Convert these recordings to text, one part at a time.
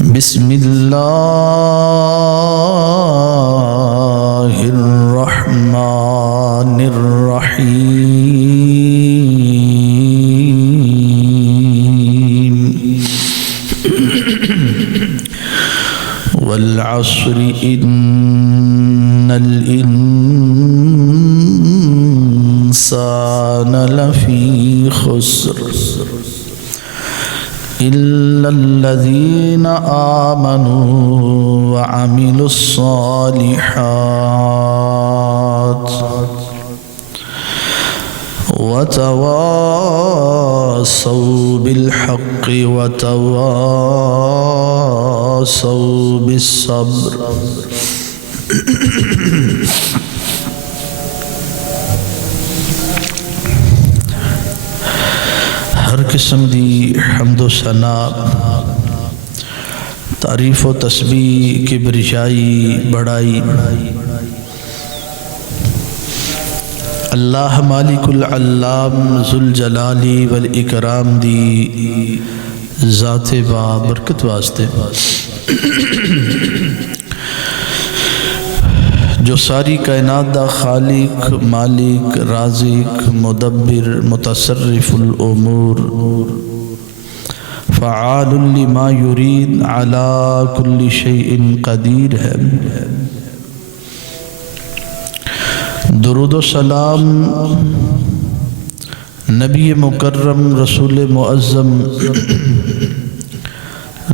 بسم اللہ الرحمن الرحیم والعصر ان الانسان لفی خسر إلا الذين آمنوا وعملوا الصالحات وتواصوا بالحق وتواصوا بالصبر ہر قسم دی حمد و ثنا تعریف و تسبیح کبریائی بڑائی اللہ مالک العلام ذوالجلال والاکرام دی ذات با برکت واسطے جو ساری کائنات دا خالق مالک رازق مدبر متصرف الامور فعال لما یرید علی کل شیء قدیر ہے۔ درود و سلام نبی مکرم رسول معظم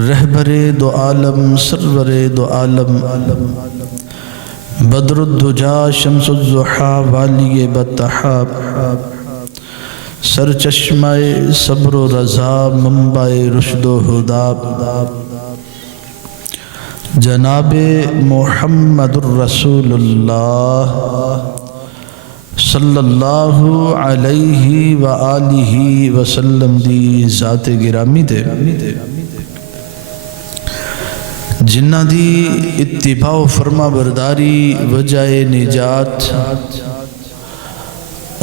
رہبر دو عالم سرور دو عالم بدر الدجا شمس الضحا والی بطحا سر چشمہ صبر و رضا منبع رشد و ہدا جناب محمد الرسول اللہ صلی اللہ علیہ وآلہ وسلم دی ذات گرامی دے جنہ دی اتباع و فرما برداری وجہ نجات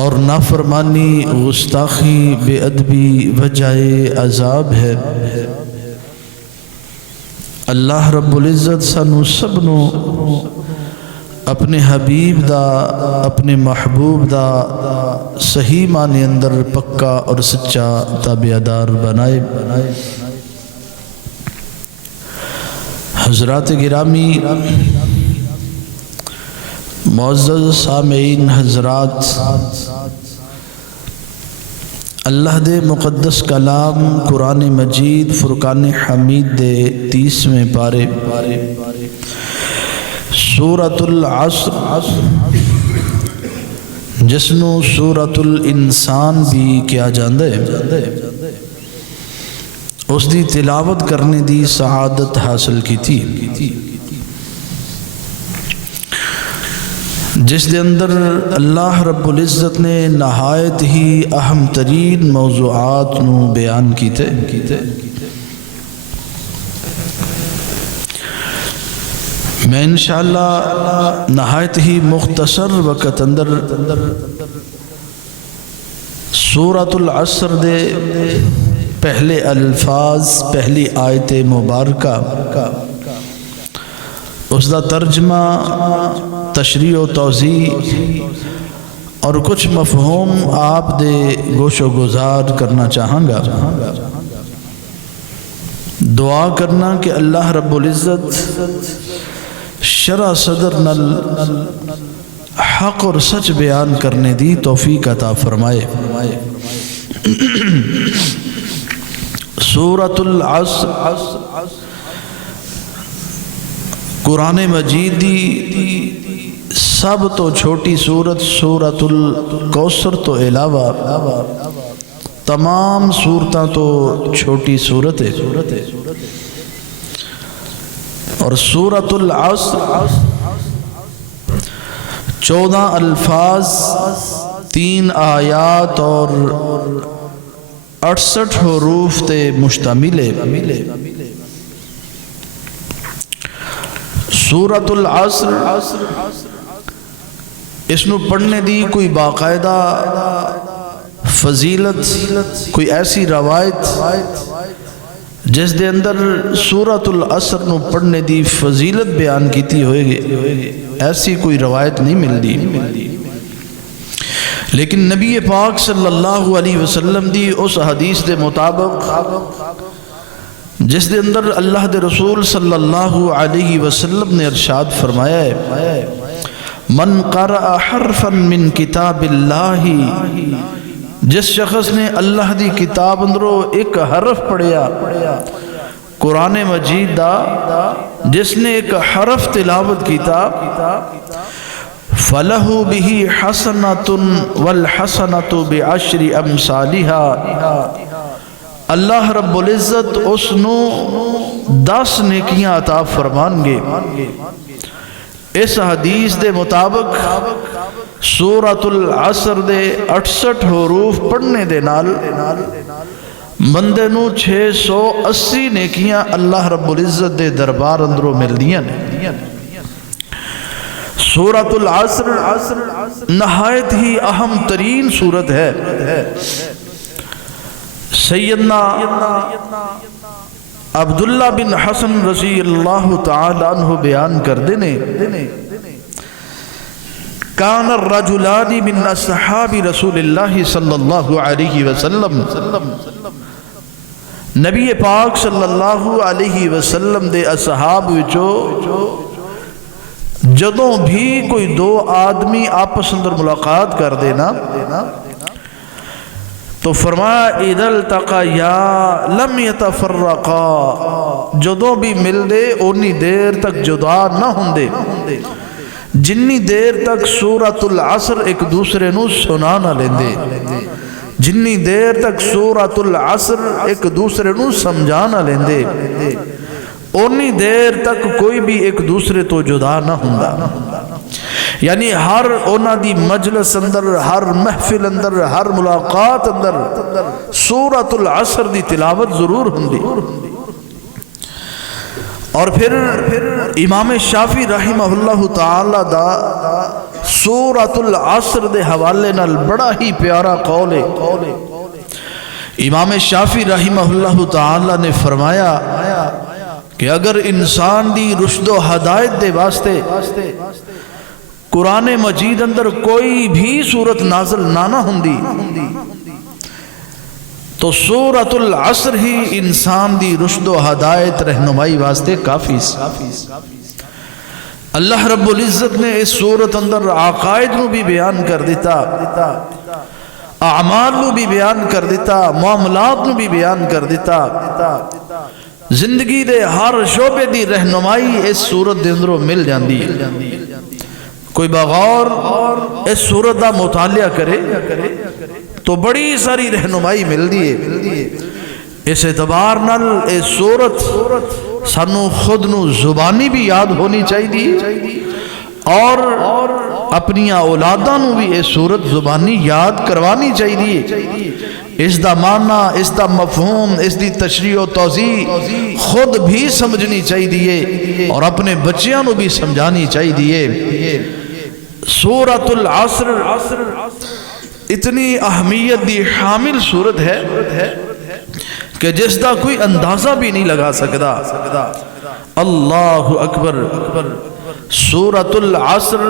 اور نافرمانی گستاخی بے ادبی وجہ عذاب ہے۔ اللہ رب العزت سانو سبنو اپنے حبیب دا اپنے محبوب دا صحیح معنی اندر پکا اور سچا تابعدار بنائے۔ حضرات گرامی معزز سامعین حضرات، اللہ دے مقدس کلام قرآن مجید فرقان حمید دے 30ویں پارے سورۃ العصر جسنو سورۃ الانسان بھی کیا جاندے اس دی تلاوت کرنے دی سعادت حاصل کی تھی، جس دے اندر اللہ رب العزت نے نہایت ہی اہم ترین موضوعات نو بیان کیتے۔ میں انشاءاللہ نہایت ہی مختصر وقت اندر سورۃ العصر دے پہلے الفاظ پہلی آیت مبارکہ اس دا ترجمہ تشریح و توضیح اور کچھ مفہوم آپ دے گوش و گزار کرنا چاہاں گا۔ دعا کرنا کہ اللہ رب العزت شرع صدر نل حق اور سچ بیان کرنے دی توفیق عطا فرمائے۔ سورۃ العصر قرآن مجید دی سب تو چھوٹی سورت سورۃ الکوثر تو علاوہ تمام سورتاں تو چھوٹی سورت ہے، اور سورۃ العصر 14 الفاظ 3 آیات اور 68 حروف تے مشتمل ہے۔ سورۃ العصر اس نو پڑھنے دی کوئی باقاعدہ فضیلت، کوئی ایسی روایت جس دے اندر سورۃ العصر نو پڑھنے دی فضیلت بیان کیتی ہوئے گے، ایسی کوئی روایت نہیں ملتی، لیکن نبی پاک صلی اللہ علیہ وسلم دی اس حدیث دے مطابق جس دے اندر اللہ دے رسول صلی اللہ علیہ وسلم نے ارشاد فرمایا ہے، من قرأ حرفا من کتاب اللہ، جس شخص نے اللہ دی کتاب اندروں ایک حرف پڑھیا قرآن مجید دا، جس نے ایک حرف تلاوت کیتا، فَلَهُ بِهِ حَسَنَةٌ وَالْحَسَنَةُ بِعَشْرِ أَمْثَالِهَا، اللہ رب العزت اس نو 10 نیکیاں عطا فرمان گے۔ اس حدیث دے مطابق سورۃ العصر دے 68 حروف پڑھنے دے نال بندے نو 680 نیکیاں اللہ رب العزت دے دربار اندروں ملدیاں نے۔ سورۃ العصر نہایت ہی اہم ترین سورت ہے۔ سیدنا عبداللہ بن حسن رضی اللہ تعالی عنہ بیان کر دینے، کان الرجلان من اصحاب رسول اللہ صلی اللہ علیہ وسلم، نبی پاک صلی اللہ علیہ وسلم دے اصحاب وچوں جدوں بھی کوئی 2 آدمی آپس اندر ملاقات کر دینا تو فرمایا اذا التقیا لم یتفرقا، جدوں بھی مل دے اونی دیر تک جدا نہ ہوندے جنی دیر تک سورۃ العصر ایک دوسرے نو سنا نہ لیندے، جنی دیر تک سورۃ العصر ایک دوسرے نو سمجھا نہ لیندے، اونی دیر تک کوئی بھی ایک دوسرے تو جدا نہ ہوندا۔ یعنی ہر اونا دی مجلس اندر، ہر محفل اندر، ہر ملاقات اندر سورۃ العصر دی تلاوت ضرور ہوندی۔ اور پھر امام شافعی رحمہ اللہ تعالی دا سورۃ العصر دے حوالے نال بڑا ہی پیارا قول ہے۔ امام شافعی رحمہ اللہ تعالی نے فرمایا کہ اگر انسان دی رشد و ہدایت دے واسطے قرآن مجید اندر کوئی بھی صورت نازل نہ ہوندی تو سورۃ العصر ہی انسان دی رشد و ہدایت رہنمائی واسطے کافی۔ اللہ رب العزت نے اس سورت اندر عقائد نو بھی بیان کر دیتا، اعمال نو بھی بیان کر دیتا، معاملات نو بھی بیان کر دیتا، زندگی دے ہر شعبے دی رہنمائی اس سورت دے اندروں مل جاندی ہے۔ کوئی بغور اس سورت دا مطالعہ کرے تو بڑی ساری رہنمائی مل دیئے۔ اس اعتبار نال اس سورت سانو خود نو زبانی بھی یاد ہونی چاہیے اور اپنی اولاداں نو بھی اس سورت زبانی یاد کروانی چاہیے۔ اس دا معنی، اس دا مفہوم، اس دی تشریح و توضیح خود بھی سمجھنی چاہیے اور اپنے بچیاں نو بھی سمجھانی چاہیے۔ سورۃ العصر اتنی اہمیت دی حامل سورت ہے کہ جس دا کوئی اندازہ بھی نہیں لگا سکتا۔ اللہ اکبر۔ سورۃ العصر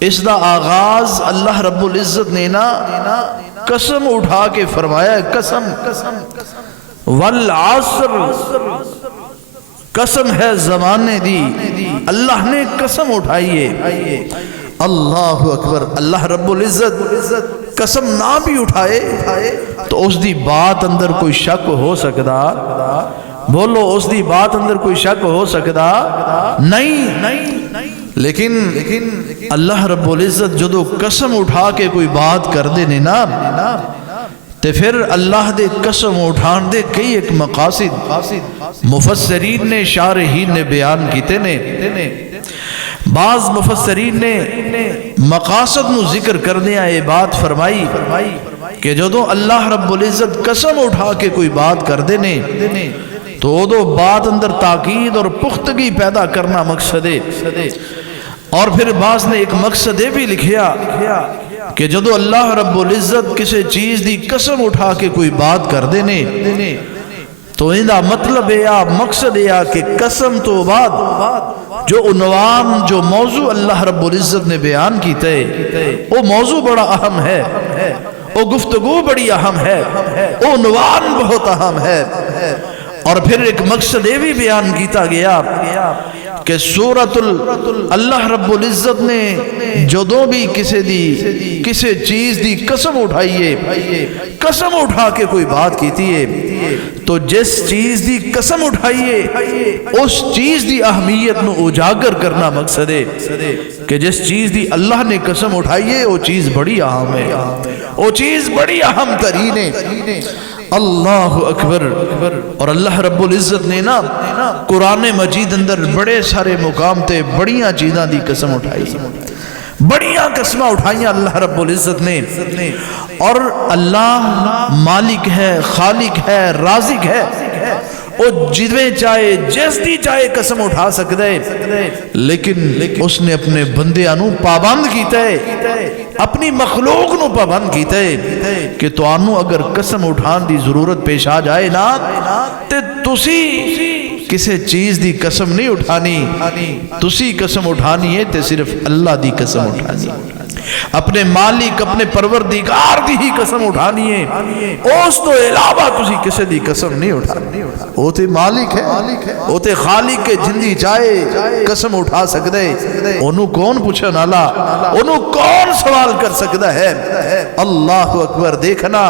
اس دا آغاز اللہ رب العزت نے نا قسم اٹھا کے فرمایا ہے، قسم والعصر، قسم ہے زمانے دی، اللہ نے قسم اٹھائی ہے۔ اللہ اکبر۔ اللہ رب العزت قسم نہ بھی اٹھائے تو اس دی بات اندر کوئی شک ہو سکتا؟ بولو، اس دی بات اندر کوئی شک ہو سکتا؟ نہیں۔ لیکن اللہ رب العزت جدو قسم اٹھا کے کوئی بات کر دے نا تے پھر اللہ دے قسم اٹھان دے کئی ایک مقاصد مفسرین نے، شارحین نے بیان کیتے نے۔ بعض مفسرین نے مقاصد نو ذکر کرنے آئے بات فرمائی کہ جدو اللہ رب العزت قسم اٹھا کے کوئی بات کر دینے تو دو بات اندر تاکید اور پختگی پیدا کرنا مقصد ہے۔ اور پھر بعض نے ایک مقصد بھی لکھیا کہ جدو اللہ رب العزت کسی چیز دی قسم اٹھا کے کوئی بات کر دینے تو اندہ مطلب ہے مقصد ہے کہ قسم تو بعد جو عنوان جو موضوع اللہ رب العزت نے بیان کی تے وہ موضوع بڑا اہم ہے، وہ گفتگو بڑی اہم ہے، وہ عنوان بہت اہم ہے۔ اور پھر ایک مقصد یہ بھی بیان کیتا گیا کہ سورۃ اللہ رب العزت نے جدوں بھی کسی چیز دی قسم اٹھائیے، قسم اٹھا کے کوئی بات کیتی ہے تو جس چیز دی قسم اٹھائیے اس چیز دی اہمیت نو اجاگر کرنا مقصد ہے کہ جس چیز دی اللہ نے قسم اٹھائیے وہ چیز بڑی اہم ہے، وہ چیز بڑی اہم ترین ہے۔ اللہ اکبر۔ اور اللہ رب العزت نے نا قرآن مجید اندر بڑے سارے مقام تے بڑیاں چیزاں دی قسم اٹھائی، بڑیاں قسمہ اٹھائیاں اللہ رب العزت نے۔ اور اللہ مالک ہے، خالق ہے، رازق ہے، وہ جدویں چاہے جس دی چاہے قسم اٹھا سکتا ہے، لیکن اس نے اپنے بندیاں نو پابند کیتا ہے، اپنی مخلوق نو پابند کیتا ہے کہ تو آنو اگر قسم اٹھان دی ضرورت پیش آ جائے نا تے تسی کسے چیز دی قسم نہیں اٹھانی، تسی قسم اٹھانی ہے تے صرف اللہ دی قسم اٹھانی، اپنے مالک اپنے پروردگار دی ہی قسم اٹھانی ہے، اس تو علاوہ تسی کسے دی قسم نہیں اٹھانی۔ وہ تے مالک ہے، وہ تے خالق کے جندی چاہے قسم اٹھا سکتا ہے، انہوں کون پوچھن والا، انہوں کون سوال کر سکتا ہے۔ اللہ اکبر۔ دیکھنا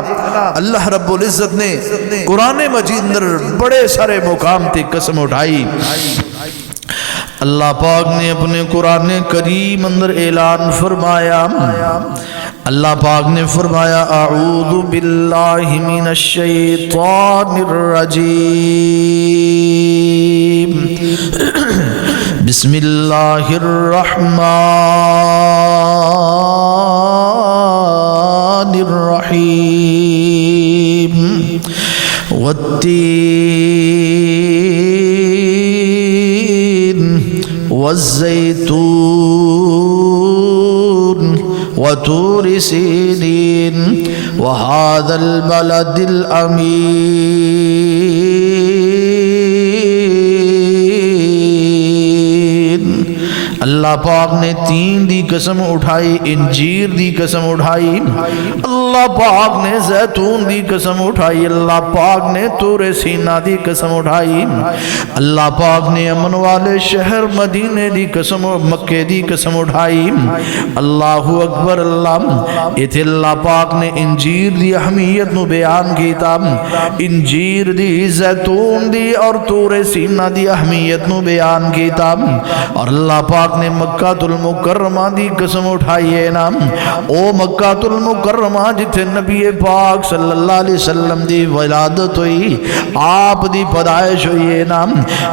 اللہ رب العزت نے قرآن مجید اندر بڑے سارے مقام تے قسم اٹھائی۔ اللہ پاک نے اپنے قرآن کریم اندر اعلان فرمایا، اللہ پاک نے فرمایا اعوذ باللہ من الشیطان الرجیم، بسم اللہ الرحمن الرحیم، والتین والزيتون وطور سينين وهذا البلد الأمين۔ اللہ پاک نے تین دی قسم اٹھائی، انجیر دی قسم اٹھائی، اللہ پاک نے زیتون دی قسم اٹھائی، اللہ پاک نے طور سینا دی قسم اٹھائی، اللہ پاک نے امن والے شہر مدینے دی قسم، مکے دی قسم اٹھائی۔ اللہ اکبر۔ اللہ ایتھے اللہ پاک نے انجیر دی اہمیت نو بیان کیتا، انجیر دی، زیتون دی اور طور سینا دی اہمیت نو بیان کیتا، اور اللہ پاک نے مکہ المکرمہ دی قسم اٹھائی ہے نا، او مکہ المکرمہ جتھے نبی پاک صلی اللہ علیہ وسلم دی ولادت ہوئی، آپ دی پیدائش ہوئی ہے نا،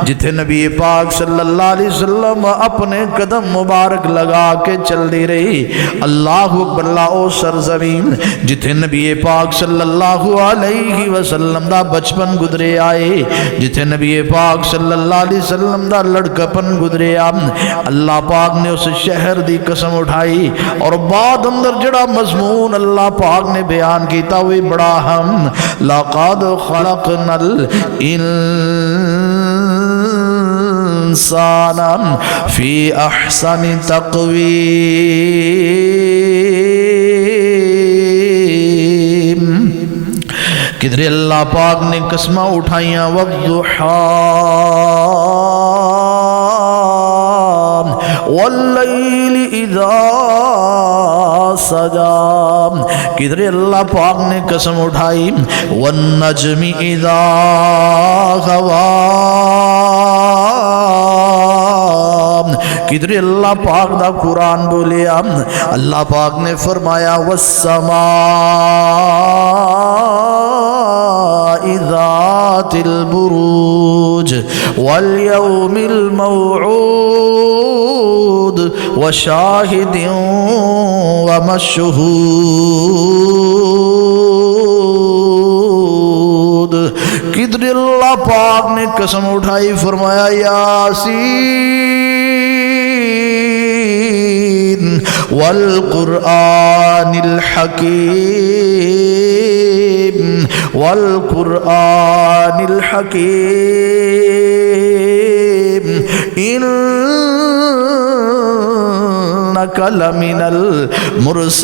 جتھے نبی پاک صلی اللہ علیہ وسلم اپنے قدم مبارک لگا کے چل دی رہی، اللہ اکبر۔ او سرزمین جتھے نبی پاک صلی اللہ علیہ وسلم دا بچپن گزرے آئے، جتھے نبی پاک صلی اللہ علیہ وسلم دا لڑکپن گزرے آ، اللہ پاک نے اس شہر دی قسم اٹھائی، اور بعد اندر جڑا مضمون اللہ پاک نے بیان کیتا ہوئی بڑا ہم، لَقَدْ خَلَقْنَا الْإِنسَانَ فِي أَحْسَنِ تَقْوِيمٍ۔ کدھر اللہ پاک نے قسمہ اٹھائیاں، وَالضُّحَىٰ واللیل اذا سجا، کدھر اللہ پاک نے قسم اٹھائی، والنجم اذا غوا، کدھر اللہ پاک دا قرآن بولیا، اللہ پاک نے فرمایا والسماء ذات البروج والیوم الموعود وشاہد ومشہود۔ کدھر اللہ پاک نے قسم اٹھائی، فرمایا یاسین والقرآن الحکیم والقرآن الحکیم انک لمن المرسلین.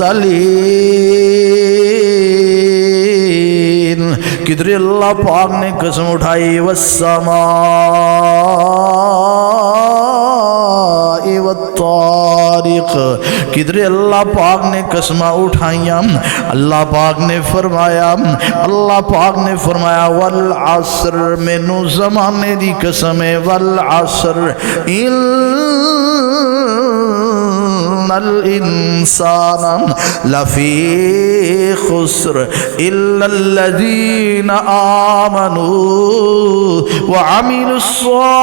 کدھر اللہ پاک نے قسم اٹھائی والسماء والطارق. کدھر اللہ پاک نے قسمہ اٹھائیاں. اللہ پاک نے فرمایا والعصر. مینوں زمانے دی قسم ہے والعصر ان الانسان لفی خسر الا الذین آمنوا وعملوا الصالحات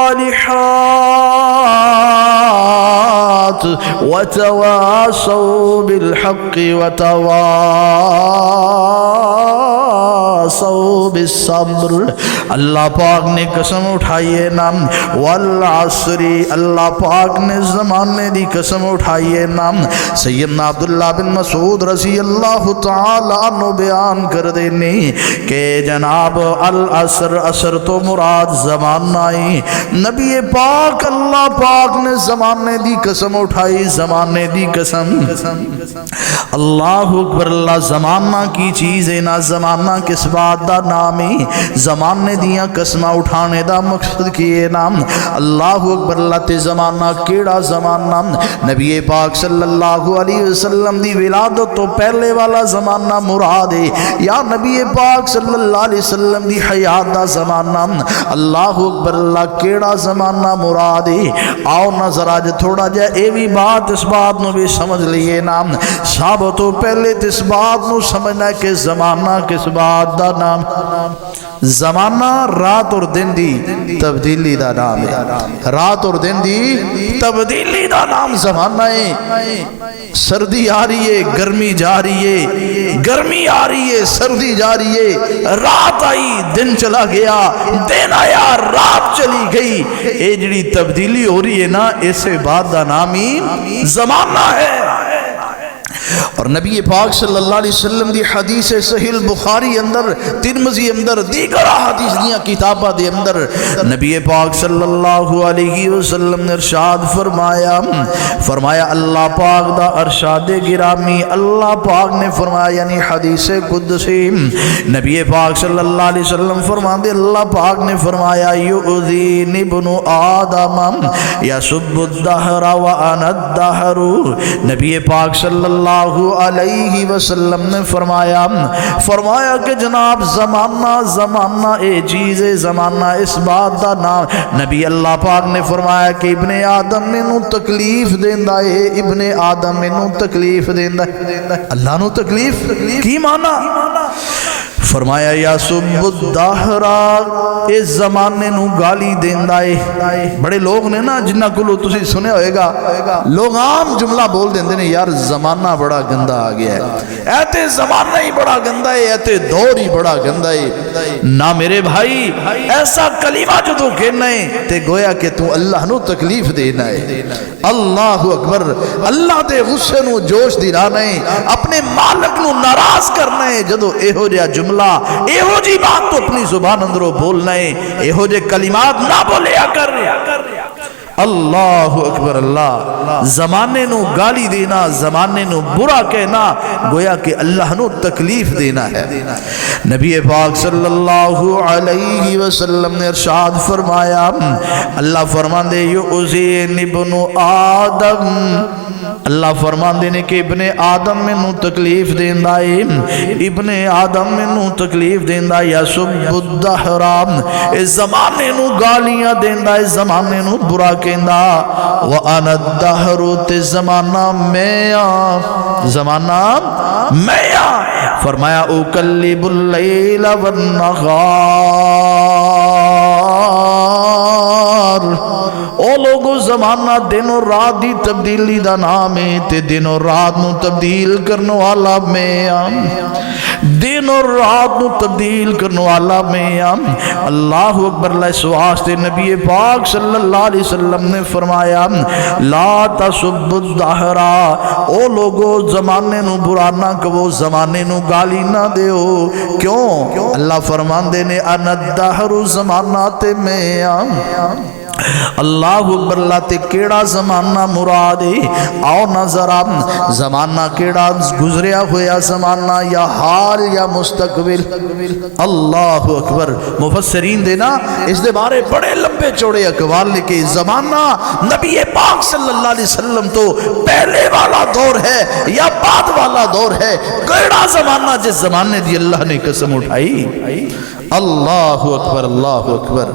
وتواصوا بالحق وتواصوا بالصبر. اللہ پاک نے قسم اٹھائیے نام والعصر. اللہ پاک نے زمانے دی قسم اٹھائیے نام. سیدنا عبداللہ بن مسعود رضی اللہ تعالیٰ عنہ بیان کر دینے کہ جناب العصر عصر تو مراد زمانہ ہی. نبی پاک اللہ پاک نے زمانے دی قسم اٹھائی. زمانے دی قسم. اللہ اکبر. اللہ زمانہ کی چیز ہے نہ زمانہ کس بات دا نام ہی. زمانے دیاں قسمہ اٹھانے دا مقصد کیے نام. اللہ اکبر. اللہ تے زمانہ کیڑا زمانہ؟ نبی پاک صلی اللہ علیہ وسلم دی ولادت تو پہلے والا زمانہ مراد ہے یا نبی پاک صلی اللہ علیہ وسلم دی حیات دا زمانہ؟ اللہ اکبر. اللہ کیڑا زمانہ مراد ہے؟ آؤ نظر آج تھوڑا جا اے بھی بات اس بات نو بھی سمجھ لیے نام. سب تو پہلے اس بات نو سمجھنا ہے کہ زمانہ کس بات دا نام؟ زمانہ رات اور دن دی تبدیلی دا نام ہے. رات اور دن دی تبدیلی دا نام زمانہ ہے. سردی آ رہی ہے گرمی جا رہی ہے. گرمی آ رہی ہے سردی جا رہی ہے. رات آئی دن چلا گیا. دن آیا رات چلی گئی. اے جڑی تبدیلی ہو رہی ہے نا اسے بات دا نام ہی زمانہ ہے. اور نبی پاک صلی اللہ علیہ وسلم دی حدیث صحیح البخاری اندر ترمذی اندر دیگر حدیث دیاں کتابہ دے اندر نبی پاک صلی اللہ علیہ وسلم نے ارشاد فرمایا اللہ پاک دا ارشاد گرامی. اللہ پاک نے فرمایا یعنی حدیث قدسی نبی پاک صلی اللہ علیہ وسلم فرماتے اللہ پاک نے فرمایا یؤذین ابن آدم یسب الدہر وانا الدہر. نبی پاک صلی اللہ علیہ وسلم نے فرمایا کہ جناب زمانہ اے چیز ہے. زمانہ اس بات دا نام. نبی اللہ پاک نے فرمایا کہ ابن آدم مینوں تکلیف دیندا ہے. ابن آدم مینوں تکلیف دیندا ہے. اللہ نو تکلیف کی معنی؟ فرمایا یا سب الدہر اس زمانے نو گالی دیندا ہے. بڑے لوگ نے نا جنہ کلو تسی سنے ہوئے گا لوگ عام جملہ بول دیندے نے یار زمانہ بڑا گندہ آ گیا ہے. ایتے زمانہ ہی بڑا گندہ ہے. ایتے دور ہی بڑا گندہ ہے. نہ میرے بھائی ایسا کلمہ جو تو کہنا ہے تے گویا کہ تو اللہ نو تکلیف دینا ہے. اللہ اکبر. اللہ دے غصے نو جوش دلانا ہے. اپنے مالک نو ناراض کرنا ہے. جدو ایہو جا جملہ ایہو جی بات تو اپنی زبان اندروں بولنا ہے. ایہو جے کلمات نہ بولیا کر. اللہ اکبر. اللہ زمانے نو گالی دینا زمانے نو برا کہنا گویا کہ اللہ نو تکلیف دینا ہے. نبی پاک صلی اللہ علیہ وسلم نے ارشاد فرمایا اللہ فرماندے یؤذین ابن آدم. اللہ فرماندے نے کہ ابن آدم میں نو تکلیف دیندا ہے. ابن آدم میں نو تکلیف دیندا یا سب الدہر اس زمانے نو گالیاں دیندا ہے. زمانے نو برا کہندا. وانا الدہر تے زمانہ میں زمانہ میں فرمایا اکلب اللیل والنہار. او لوگو زمانہ دن و رات دی تبدیلی دا نام ہے تے دن و رات نو تبدیل کرنے والا میں دن اور رات نو تبدیل کرنے والا میں اللہ اکبر۔ اس واسطے نبی پاک صلی اللہ علیہ وسلم نے فرمایا لا تسبوا الدہر، او لوگو زمانے نو برا نہ کہو، زمانے نو گالی نہ دیو۔ کیوں؟ اللہ فرماندے نے انا الدہر، زمانہ تے میں اللہ اکبر۔ اللہ تے کیڑا زمانہ مراد ہے؟ آؤ نظر آپ زمانہ کیڑا گزریا ہویا زمانہ یا حال یا مستقبل؟ اللہ اکبر۔ مفسرین دینا اس دے بارے بڑے لمبے چوڑے اقوال لکھے۔ زمانہ نبی پاک صلی اللہ علیہ وسلم تو پہلے والا دور ہے یا بعد والا دور ہے؟ کیڑا زمانہ جس زمانے دی اللہ نے قسم اٹھائی؟ اللہ اکبر، اللہ اکبر۔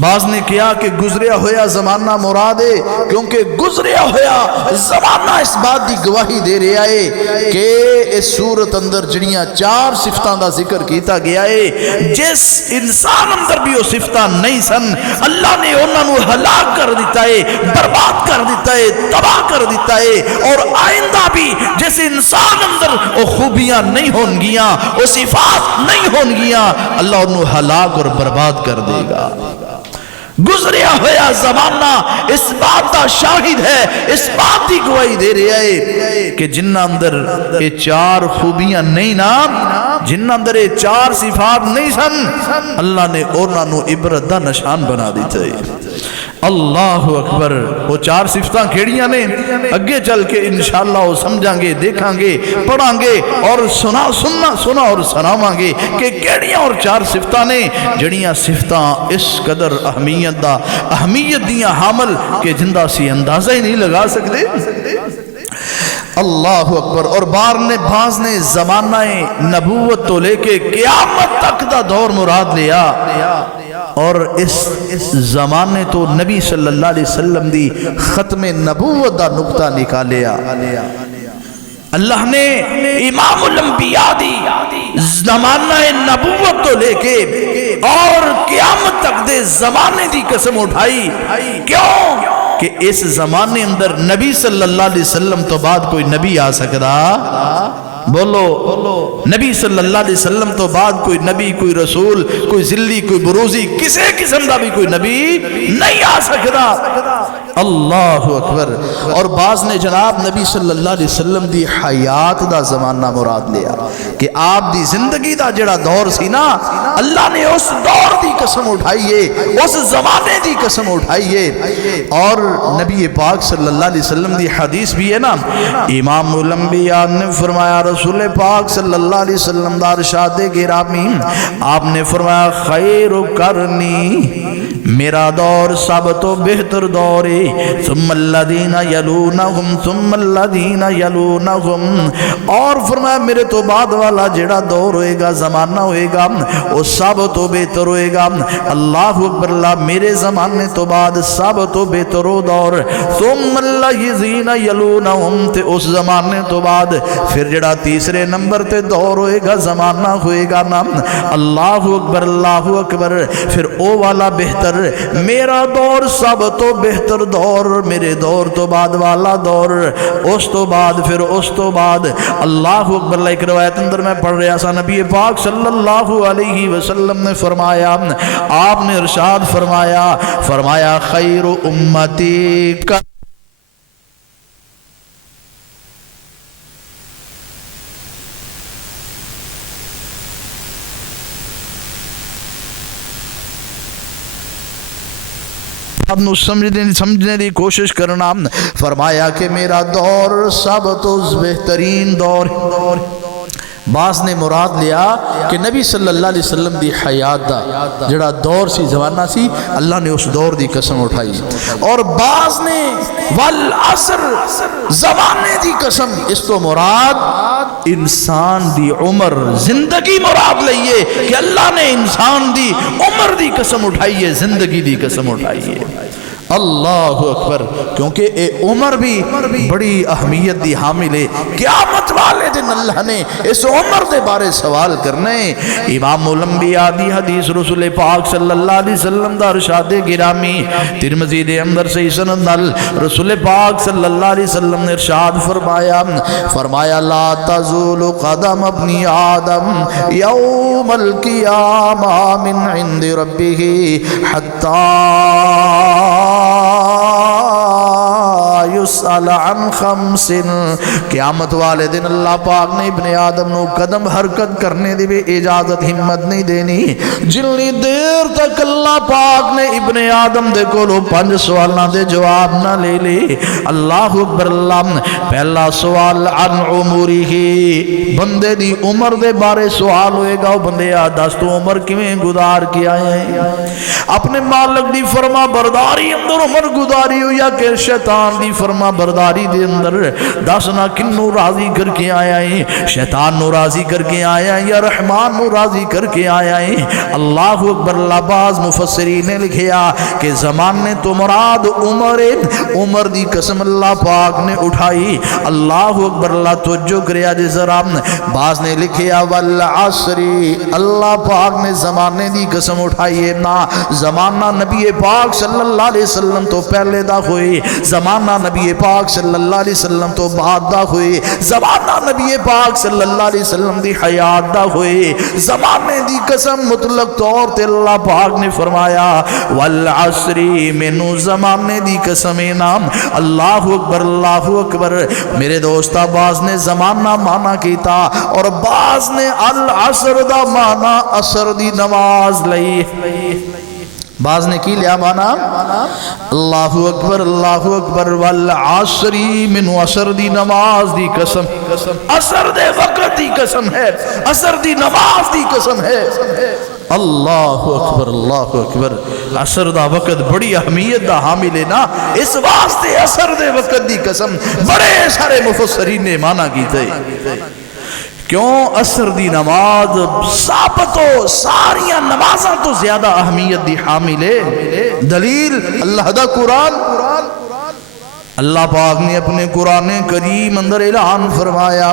بعض نے کیا کہ گزریا ہویا زمانہ مراد ہے، کیونکہ گزریا ہویا زمانہ اس بات دی گواہی دے رہا ہے کہ اس صورت اندر جڑیاں چار صفتاں دا ذکر کیتا گیا ہے، جس انسان اندر بھی وہ صفتاں نہیں سن، اللہ نے انہاں نو ہلاک کر دیتا ہے، برباد کر دیتا ہے، تباہ کر دیتا ہے، اور آئندہ بھی جس انسان اندر وہ خوبیاں نہیں ہون گیاں، وہ صفات نہیں ہون گیاں، اللہ انہوں ہلاک اور برباد کر دے گا۔ گزریا ہویا زمانہ اس بات دا شاہد ہے، اس بات دی گواہی دے رہا ہے کہ جنہ اندر یہ چار خوبیاں نہیں نا، جنہ اندر یہ چار صفات نہیں سن، اللہ نے انہاں نو عبرت دا نشان بنا دیتا ہے۔ اللہ اکبر۔ وہ چار صفتاں کھیڑیاں نے اگے چل کے انشاءاللہ وہ سمجھاں گے، دیکھاں گے، پڑھاں گے اور سنا اور سناواں گے کہ کیڑیاں اور چار صفتاں نے جڑیاں صفتاں اس قدر اہمیت دیاں حامل کہ جندہ سی اندازہ ہی نہیں لگا سکتے۔ اللہ اکبر۔ اور بعض نے زمانہ نبوت تو لے کے قیامت تک دا دور مراد لیا، اور اس زمانے تو نبی صلی اللہ علیہ وسلم دی ختم نبوت دا نقطہ نکالیا۔ اللہ نے امام الانبیاء دی زمانہ نبوت تو لے کے اور قیامت تک دے زمانے دی قسم اٹھائی۔ کیوں؟ کہ اس زمانے اندر نبی صلی اللہ علیہ وسلم تو بعد کوئی نبی آ سکتا؟ بولو، نبی صلی اللہ علیہ وسلم تو بعد کوئی نبی، کوئی رسول، کوئی ذلی، کوئی بروزی، کسے قسم دا بھی کوئی نبی نہیں آ سکتا۔ اللہ اکبر۔ اور بعض نے جناب نبی صلی اللہ علیہ وسلم دی حیات دا زمانہ مراد لیا کہ آپ دی زندگی دا جڑا دور سی نا، اللہ نے اس دور دی قسم اٹھائیے، اس زمانے دی قسم اٹھائیے۔ اور نبی پاک صلی اللہ علیہ وسلم دی حدیث بھی ہے نا، امام الانبیاء نے فرمایا، رسول پاک صلی اللہ علیہ وسلم دا ارشاد گرامی، آپ نے فرمایا خیر قرنی، میرا دور سب تو بہتر دور ہے، ثم الذین یلونہم ثم الذین یلونہم، اور فرمایا میرے تو بعد والا جڑا دور ہوئے گا، زمانہ ہوئے گا، وہ سب تو بہتر ہوئے گا۔ اللہ اکبر۔ اللہ میرے زمانے تو بعد سب تو بہتر ہو دور، ثم الذین یلونہم، تے اس زمانے تو بعد پھر جڑا تیسرے نمبر تے دور ہوئے گا، زمانہ ہوئے گا نا، اللہ اکبر، اللہ اکبر، پھر او والا بہتر، میرا دور سب تو بہتر دور، میرے دور تو بعد والا دور، اس تو بعد پھر اس تو بعد۔ اللہ اکبر۔ ایک روایت اندر میں پڑھ رہا سا، نبی پاک صلی اللہ علیہ وسلم نے فرمایا، آپ نے ارشاد فرمایا خیر امتی کا سمجھنے دی کوشش کرنا۔ فرمایا کہ میرا دور سب تو بہترین دور۔ بعض نے مراد لیا کہ نبی صلی اللہ علیہ وسلم دی حیات دا جڑا دور سی، زمانہ سی، اللہ نے اس دور دی قسم اٹھائی۔ اور بعض نے والعصر، زمانے دی قسم، اس تو مراد انسان دی عمر، زندگی مراد لئیے کہ اللہ نے انسان دی عمر دی قسم اٹھائیے، زندگی دی قسم اٹھائیے۔ اللہ اکبر. کیونکہ اے عمر بھی بڑی اہمیت دی حامل ہے. قیامت والے دن اللہ نے اس عمر دے بارے سوال کرنے. امام الانبیاء دی حدیث رسول پاک صلی اللہ علیہ وسلم دا ارشاد گرامی ترمذی دے اندر سے سند نال رسول پاک صلی اللہ علیہ وسلم نے ارشاد فرمایا لا تزول قدم ابن آدم یوم القیامہ من عند ربہ حتی یسأل عن خمس. قیامت والے دن اللہ پاک نے ابن آدم نو قدم حرکت کرنے دی بھی اجازت ہمت نہیں دینی جنی دیر تک اللہ پاک نے ابن آدم دے کولو 5 سوالاں دے جواب نہ لے لے. اللہ اکبر. اللہ پہلا سوال عن عمرہ, بندے دی عمر دے بارے سوال ہوئے گا. بندے دس تو عمر کیویں گزار کے آئے ہیں؟ اپنے مالک دی فرما برداری اندر عمر گزاری ہو یا کہ شیطان دی فرما برداری دے اندر؟ دس نہ کنو راضی کر کے آیا ہے؟ شیطان نو راضی کر کے آیا ہے یا رحمان نو راضی کر کے آیا ہے؟ اللہ اکبر. بعض مفسرین نے لکھیا کہ زمانے تو مراد عمر دی قسم اللہ پاک نے اٹھائی. اللہ اکبر. اللہ توجہ کریا جی ذرا. بعض نے لکھیا والعصر, اللہ پاک نے زمانے دی قسم اٹھائی ہے. نا زمانہ نبی پاک صلی اللہ علیہ وسلم تو پہلے دا ہوئی, زمانہ نبی پاک صلی اللہ علیہ وسلم تو بعد دا ہوئی, زمانہ نبی پاک صلی اللہ علیہ وسلم دی حیات دا ہوئی. زمانے دی قسم مطلق طور تے اللہ پاک نے فرمایا والعصر, مینو زمانے دی قسم نام. اللہ اکبر. اللہ اکبر. میرے دوستا بعض نے زمانہ مانا کیتا اور بعض نے العصر دا مانا عصر دی نماز لئی. بعض نے کی لیا مانا اللہ اکبر. اللہ اکبر. والعصر من عصر دی نماز دی قسم, عصر دے وقت دی قسم ہے, عصر دی نماز دی قسم ہے. اللہ اکبر. اللہ اکبر. عصر دا وقت بڑی اہمیت دا حامل ہے نا, اس واسطے عصر دے وقت دی قسم بڑے سارے مفسرین نے مانا کی تھے. کیوں؟ عصر دی نماز ثابتو ساریاں نمازاں تو زیادہ اہمیت دی حامل ہے. دلیل اللہ دا قرآن. اللہ پاک نے اپنے قرآن کریم اندر اعلان فرمایا.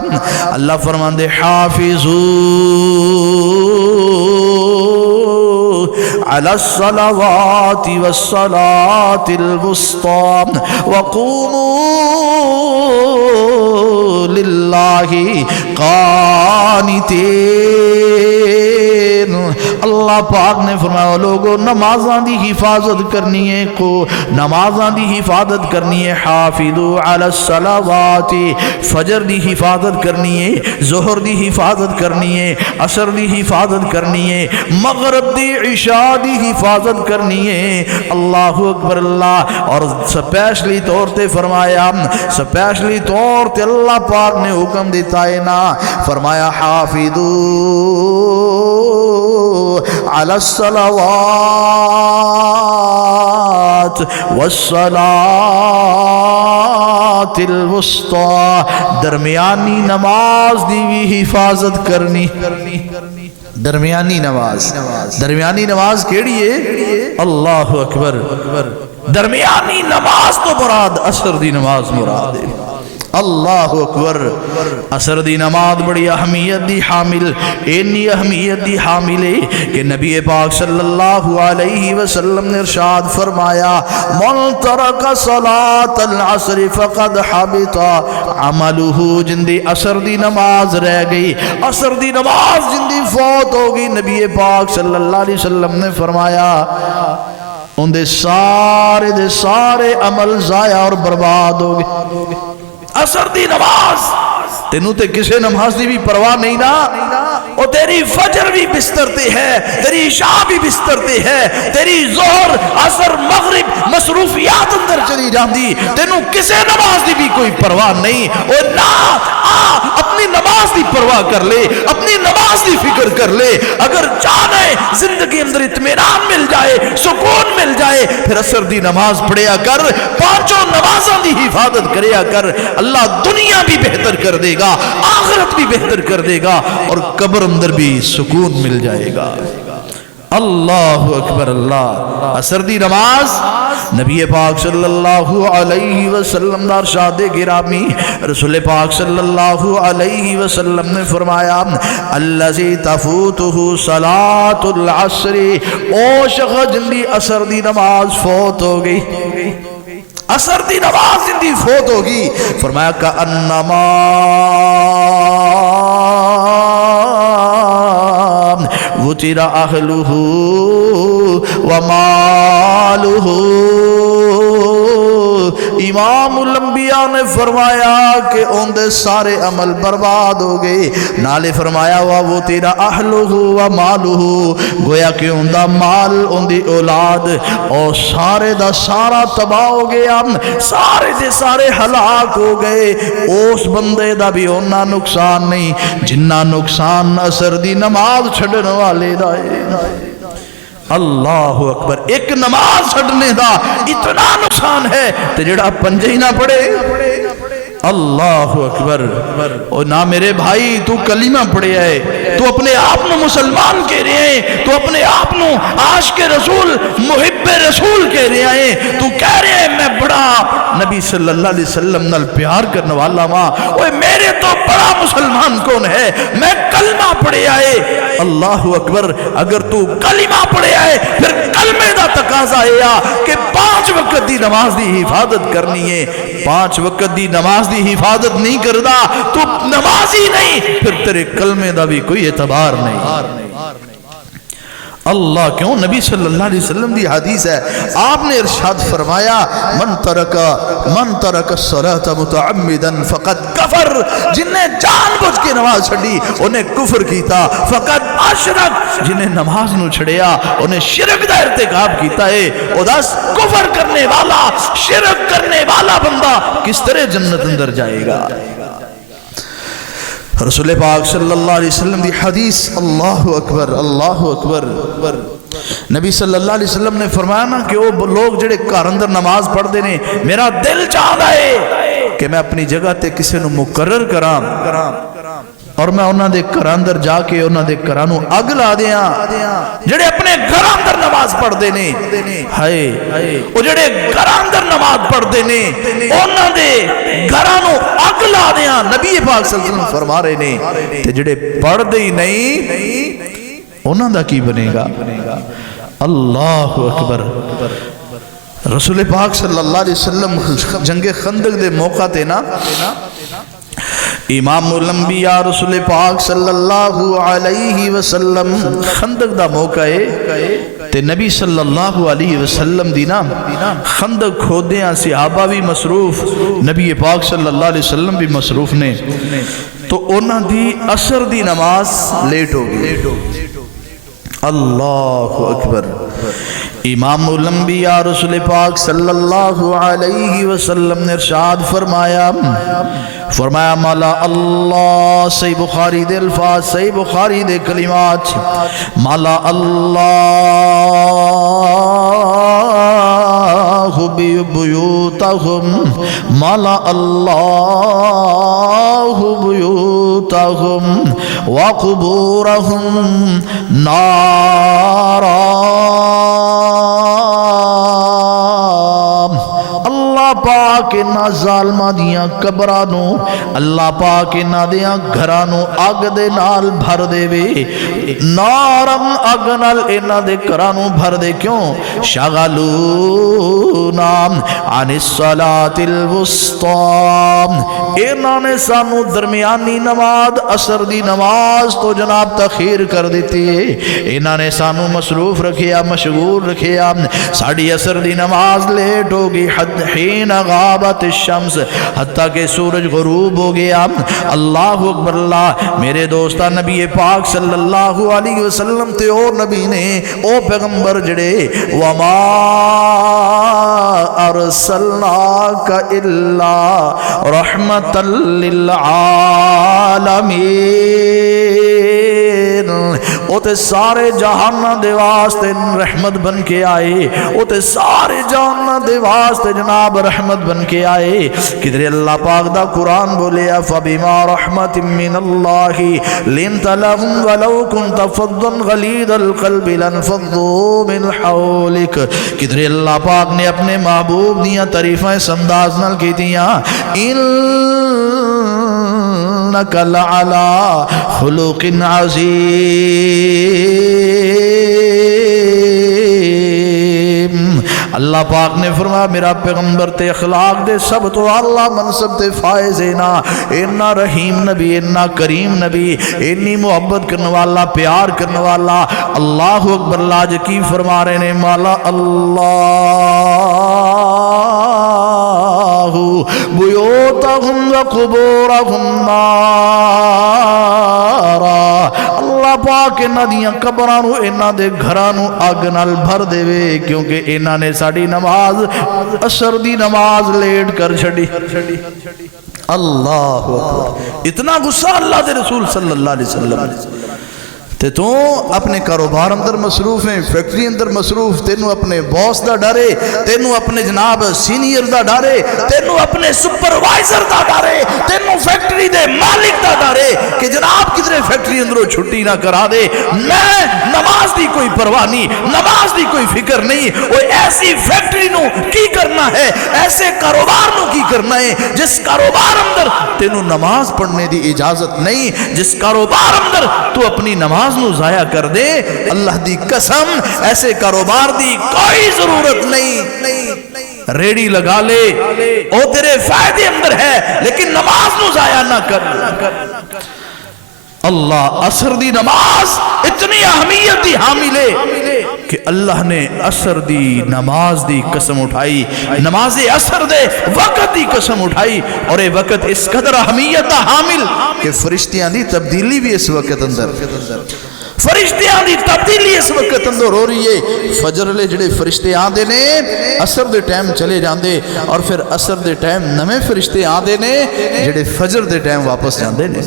اللہ فرماندے حافظو علی الصلوات والصلاة الوسطى وقوموا للہ قانتین. اللہ پاک نے فرمایا لوگوں نمازاں دی حفاظت کرنی ہے, کو نمازاں دی حفاظت کرنی ہے. حافظوا علی الصلوات, فجر دی حفاظت کرنی ہے, ظہر دی حفاظت کرنی ہے, عصر دی حفاظت کرنی ہے, مغرب دی عشاء دی حفاظت کرنی ہے. اللہ اکبر. اللہ اور سپیشلی طور تے فرمایا, سپیشلی طور تے اللہ پاک نے حکم دیتا ہے نا, فرمایا حافظوا علی الصلوات والصلاة الوسطى, درمیانی نماز دی بھی حفاظت کرنی. درمیانی نماز, درمیانی نماز کیڑی ہے؟ اللہ اکبر. درمیانی نماز تو مراد عصر دی نماز مراد ہے. اللہ اکبر. عصر دی نماز بڑی اہمیت دی حامل, اینی اہمیت دی حامل ہے کہ نبی پاک صلی اللہ علیہ وسلم نے ارشاد فرمایا من ترک صلاة العصر فقد حبط عملہ. جن دی عصر دی نماز رہ گئی, عصر دی نماز جن دی فوت ہوگی, نبی پاک صلی اللہ علیہ وسلم نے فرمایا ان دے سارے عمل ضائع اور برباد ہو گئے. عصر دی نماز تینوں تے کسے نماز دی بھی پرواہ نہیں نا, اور تیری فجر بھی بستر تے ہے, تیری عشاء بھی بستر تے ہے, تیری ظہر عصر مغرب مصروفیات اندر چلی جاندی, تینوں کسے نماز دی بھی کوئی پرواہ نہیں. اور نہ اپنی نماز دی پرواہ کر لے, اپنی نماز دی فکر کر لے. اگر چاہے زندگی اندر اطمینان مل جائے, سکون مل جائے, پھر عصر دی نماز پڑھیا کر, پانچوں نمازاں دی حفاظت کریا کر. اللہ دنیا بھی بہتر کر دے گا, آخرت بھی بہتر کر دے گا, اور قبر اندر بھی سکون مل جائے گا. اللہ اکبر اللہ۔ عصر دی نماز نبی پاک صلی اللہ علیہ وسلم دا ارشاد گرامی، رسول پاک صلی اللہ علیہ وسلم نے فرمایا الذی تفوتہ صلاۃ العصر، او شخص جن دی عصر دی نماز فوت ہو گئی، عصر دی نماز جن دی فوت ہوگی، فرمایا کأنما وطر اہلہ ومالہ، امام الانبیاء نے فرمایا کہ ان دے سارے عمل برباد ہو گئے، نالے فرمایا وَوُطِرَ أَهْلُهُ وَمَالُهُ، گویا کہ ان دا مال ان دی اولاد اور سارے دا سارا تباہ ہو گیا، سارے دے سارے ہلاک ہو گئے، اس بندے دا بھی اونا نقصان نہیں جنہ نقصان عصر دی نماز چھڑن والے دا ہے۔ اللہ اکبر، ایک نماز چھڑنے دا اتنا نقصان ہے تو جڑا پنجے ہی نہ پڑے۔ اللہ اکبر، اور نہ میرے بھائی تو کلمہ پڑھے ہے، تو اپنے آپ نو مسلمان کہہ رہے ہیں، تو اپنے آپ نو عاشق رسول محب رسول کہہ رہے ہیں، تو کہہ رہے ہیں میں بڑا نبی صلی اللہ علیہ وسلم نال پیار کرنے والا ماں، اوہ میرے تو بڑا مسلمان کون ہے، میں کلمہ پڑھے آئے۔ اللہ اکبر، اگر تو کلمہ پڑھے آئے پھر کلمے دا تقاضا ہے کہ 5 وقت دی نماز دی حفاظت کرنی ہے، 5 وقت دی نماز دی حفاظت نہیں کردا تو نمازی نہیں، پھر تیرے کلمے دا بھی کوئی اعتبار نہیں۔ اللہ کیوں؟ نبی صلی اللہ علیہ وسلم دی حدیث ہے، آپ نے ارشاد فرمایا من ترک الصلاة متعمدا فقد کفر، جن نے جان بوجھ کے نماز چھڑی انہیں کفر کیتا، فقد اشرک، جنہیں نماز نو چھڑیا انہیں شرک دا ارتکاب کیتا ہے۔ اور دس کفر کرنے والا، شرک کرنے والا بندہ کس طرح جنت اندر جائے گا؟ رسول پاک صلی اللہ علیہ وسلم دی حدیث، اللہ اکبر اللہ اکبر، نبی صلی اللہ علیہ وسلم نے فرمایا نا کہ وہ لوگ جڑے گھر اندر نماز پڑھ دے نے، میرا دل چاہتا ہے کہ میں اپنی جگہ تے کسی نو مقرر کرام اور میں انہاں دے گھر اندر جا کے انہاں دے گھراں نو اگ لا دیاں، جڑے اپنے گھر اندر نماز پڑھ دے نے، ہائے او جڑے گھر اندر نماز پڑھ دے نے انہاں دے گھراں نو اگ لا دیاں۔ نبی پاک صلی اللہ علیہ وسلم فرما رہے نے تے جڑے پڑھ دے ہی نہیں انہاں دا کی بنے گا؟ اللہ اکبر۔ رسول پاک صلی اللہ علیہ وسلم جنگ خندق دے موقع تے نا امام الانبیاء رسول پاک صلی اللہ علیہ وسلم خندق دا موقع ہے تے نبی صلی اللہ علیہ وسلم دی نا خندق کھودیاں صحابہ بھی مصروف، نبی پاک صلی اللہ علیہ وسلم بھی مصروف نے، تو انہاں دی عصر دی نماز لیٹ ہو گئی۔ اللہ اکبر۔ امام الانبیاء رسول پاک صلی اللہ علیہ وسلم نے ارشاد فرمایا مالا اللہ، صحیح بخاری دے الفاظ، صحیح بخاری دے کلمات، مالا اللہ بیوتہم، مالا اللہ بیوتہم وقبورہم نارا۔ اللہ پاک نہ ظالمہ دیاں قبرانو، اللہ پاک نہ دیاں گھرانو اگ دے نال بھر دے وے، نارم اگ نال انہ دے گھرانو بھر دے۔ کیوں؟ شغلونا عن الصلاة الوسطی، انہوں نے سانو درمیانی نماز عصر دی نماز تو جناب تخیر کر دیتی ہے، انہوں نے سانو مصروف رکھیا، مشغول رکھیا، ساڑھی عصر دی نماز لیٹ ہوگی، حین غابت الشمس، حتیٰ کہ سورج غروب ہو گیا۔ اللہ اکبر اللہ۔ میرے دوستہ نبی پاک صلی اللہ علیہ وسلم تے او نبی نے، او پیغمبر جڑے، وَمَا أَرْسَلْنَاكَ إِلَّا رَحْمَةً لِلْعَالَمِينَ۔ او تے تے سارے جہاناں دے واسطے رحمت بن کے آئے، وہ تے سارے جہاناں دے واسطے جناب رحمت بن کے آئے۔ کدھر اللہ پاک دا قرآن بولیا فَبِمَا رَحْمَةٍ مِّنَ اللَّهِ لِنْتَ لَهُمْ وَلَوْ كُنْتَ فَظًّا غَلِيظَ الْقَلْبِ لَانفَضُّوا مِنْ حَوْلِكَ۔ کدھر اللہ پاک نے اپنے محبوب دیاں تعریفیں اس انداز نال کی دیاں إِنَّكَ لَعَلَىٰ خُلُقٍ عَظِيمٍ۔ اللہ پاک نے فرمایا میرا پیغمبر تے اخلاق دے سب تو اعلیٰ منصب تے فائز اینا، اینا رحیم نبی، اینا کریم نبی، اینی محبت کرنے والا، پیار کرنے والا۔ اللہ اکبر، لاج کی فرما رہے نے مالا اللہ بیوتہم وقبورہم نارا۔ اللہ پاک انہاں دیاں قبراں نو، انہاں دے گھراں نو اگ نال بھر دے وے، کیونکہ انہاں نے ساڑی نماز عصر دی نماز لیٹ کر چھڑی۔ اللہ اکبر، اتنا غصہ اللہ دے رسول صلی اللہ علیہ وسلم تے تو اپنے کاروبار اندر مصروف ہیں، فیکٹری اندر مصروف، تینوں اپنے باس دا ڈارے، تینوں اپنے جناب سینئر دا ڈارے، تینوں اپنے سپروائزر دا ڈارے، تینوں فیکٹری دے مالک دا ڈارے کہ جناب کدھرے فیکٹری اندروں چھٹی نہ کرا دے۔ میں نماز دی کوئی پرواہ نہیں، نماز دی کوئی فکر نہیں۔ وہ ایسی فیکٹری نو کی کرنا ہے، ایسے کاروبار نو کی کرنا ہے جس کاروبار اندر تینوں نماز پڑھنے دی اجازت نہیں، جس کاروبار اندر تو اپنی نماز نو ضائع کر دے۔ اللہ دی قسم ایسے کاروبار دی کوئی ضرورت نہیں۔ ریڑی لگا لے، او تیرے فائدے اندر ہے، لیکن نماز نو ضائع نہ کر۔ اللہ عصر دی نماز اتنی اہمیت دی حامل ہے کہ اللہ نے عصر دی نماز دی قسم اٹھائی، نماز عصر دے وقت دی قسم اٹھائی، اور یہ وقت اس قدر اہمیت دا حامل کہ فرشتیاں دی تبدیلی بھی اس وقت اندر، فرشتیاں دی تبدیلی اس وقت اندر ہو رہی ہے۔ فجر لے جڑے فرشتے آندے نے عصر دے ٹائم چلے جاندے، اور پھر عصر دے ٹائم نمے فرشتے آندے نے جڑے فجر دے ٹائم واپس جاندے نے۔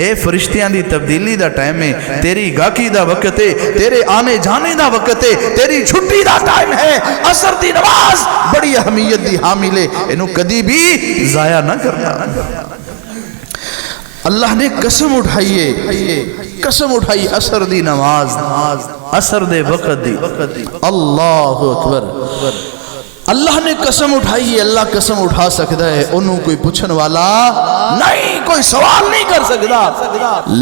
اے فرشتیاں دی تبدیلی دا ٹائم ہے، تیری گاکی دا وقت ہے، تیرے آنے جانے دا وقت ہے، تیری چھٹی دا ٹائم ہے۔ عصر دی نماز بڑی اہمیت دی حامل ہے، انہوں کدی بھی ضائع نہ کرنا۔ اللہ نے قسم اٹھائیے، قسم اٹھائی عصر دی نماز، عصر دے وقت دی۔ اللہ اکبر، اللہ نے قسم اٹھائی ہے۔ اللہ قسم اٹھا سکتا ہے، انہوں کوئی پوچھن والا نہیں، کوئی سوال نہیں کر سکتا،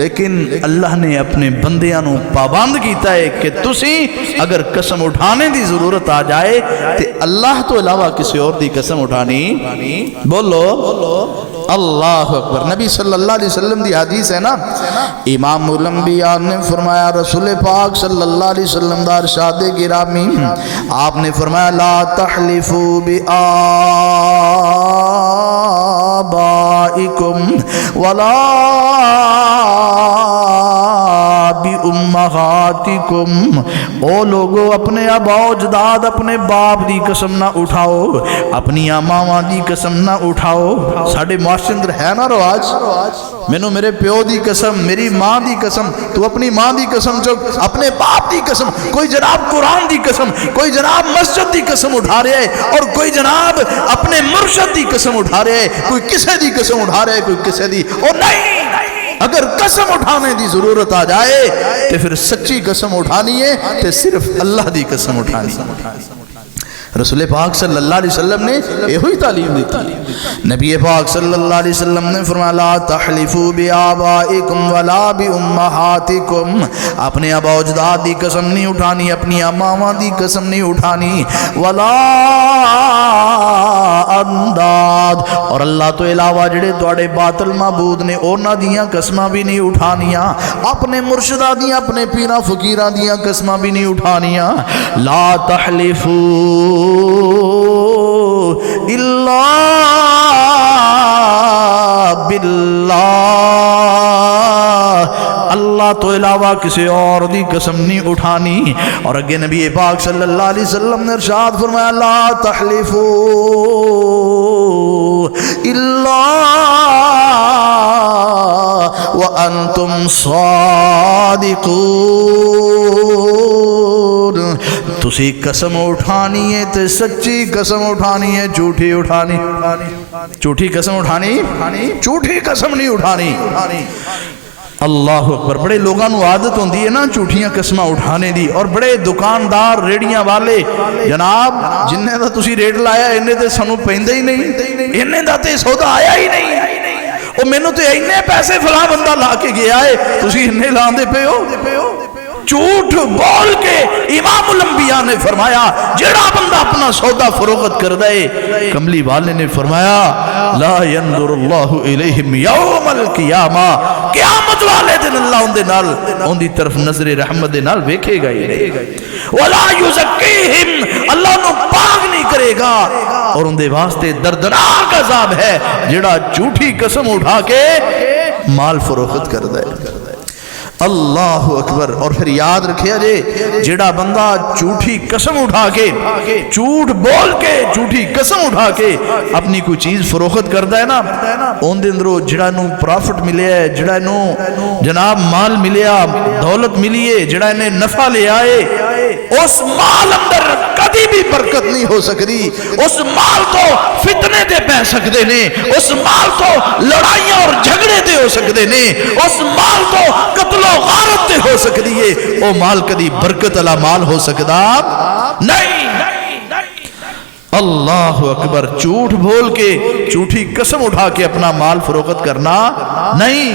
لیکن اللہ نے اپنے بندیاں نو پابند کیتا ہے کہ تسی اگر قسم اٹھانے دی ضرورت آ جائے تے اللہ تو علاوہ کسی اور دی قسم اٹھانی، بولو اللہ اکبر۔ نبی صلی اللہ علیہ وسلم دی حدیث ہے نا، امام الانبیاء نے فرمایا، رسول پاک صلی اللہ علیہ وسلم دا ارشاد گرامی، آپ نے فرمایا لا تحلفوا بآبائکم ولا بأمہاتکم۔ او لوگو اپنے آبا و اجداد، اپنے باپ دی قسم نہ اٹھاؤ، اپنی ماواں دی قسم نہ اٹھاؤ۔ ساڑھے معاشرے اندر ہے نا رواج، مینوں میرے پیو دی قسم، میری ماں دی قسم، تو اپنی ماں دی قسم چک، اپنے باپ دی قسم، کوئی جناب قرآن دی قسم، کوئی جناب مسجد دی قسم اٹھا رہے ہیں، اور کوئی جناب اپنے مرشد دی قسم اٹھا رہے ہیں، کوئی کسے دی قسم اٹھا رہے ہیں، کوئی کسے دی۔ اور نہیں، اگر قسم اٹھانے دی ضرورت آ جائے تو پھر سچی قسم اٹھانی ہے، تو صرف اللہ دی قسم اٹھانی ہے۔ رسول پاک صلی اللہ علیہ وسلم نے یہ ہوئی تعلیم دی تھی۔ نبی پاک صلی اللہ علیہ وسلم نے فرمایا لا تحلفوا بآبائکم ولا بأمہاتکم، اپنے آبا و اجداد دی قسم نہیں اٹھانی، اپنی ماواں دی قسم نہیں اٹھانی، ولا انداد، اور اللہ تو علاوہ جڑے تواڈے باطل معبود نے انہاں دیاں قسماں بھی نہیں اٹھانیاں، اپنے مرشداں دیاں، اپنے پیراں فقیراں دیاں قسماں بھی نہیں اٹھانیاں۔ لا تحلفوا الا باللہ، اللہ تو علاوہ کسی اور دی قسم نہیں اٹھانی۔ اور اگے نبی پاک صلی اللہ علیہ وسلم نے ارشاد فرمایا لا تحلفوا الا وانتم صادقون تسی قسم اٹھانی ہے تے سچی قسم اٹھانی ہے جھوٹی اٹھانی جھوٹی قسم اٹھانی جھوٹی قسم نہیں اٹھانی اللہ اکبر بڑے لوگاں نو عادت ہوندی ہے نا جھوٹیاں قسماں اٹھانے دی اور بڑے دکاندار ریڑیاں والے جناب جنہیں دا تسی ریٹ لایا انہیں تے سنو پہندے ہی نہیں انہیں دا تے سودا آیا ہی نہیں او میں نو تے انہیں پیسے فلاں بندہ لا کے گیا ہے تسی انہیں لاندے پہ ہو جھوٹ بول کے امام الانبیاء نے فرمایا جڑا بندہ اپنا سودا فروخت کر دے کملی والے نے فرمایا لا ينظر اللہ الیہم یوم القیامہ قیامت والے دن اللہ ان دی طرف نظر رحمت دے نال ویکھے گا ہی نہیں ولا یزکیہم اللہ نو پاک نہیں کرے گا اور ان دے واسطے دردناک عذاب ہے جڑا جھوٹی قسم اٹھا کے مال فروخت کر دے اللہ اکبر اور پھر یاد رکھیا جیڑا بندہ جھوٹی قسم اٹھا کے جھوٹ بول کے جھوٹی قسم اٹھا کے اپنی کوئی چیز فروخت کردا ہے نا اون دے اندروں جڑا نو پرافٹ ملیا ہے جڑا نو جناب مال ملیا دولت ملی ہے جڑا نے نفع لے آئے اس مال اندر کدی بھی برکت نہیں ہو سکتی اس مال تو فتنے دے پہ سکتے نے اس مال تو لڑائیاں اور جھگڑے دے ہو سکتے نے اس مال تو قتل و غارت دے ہو سکتی ہے وہ مال کدی برکت علا مال ہو سکتا نہیں اللہ اکبر جھوٹ بول کے جھوٹی قسم اٹھا کے اپنا مال فروخت کرنا نہیں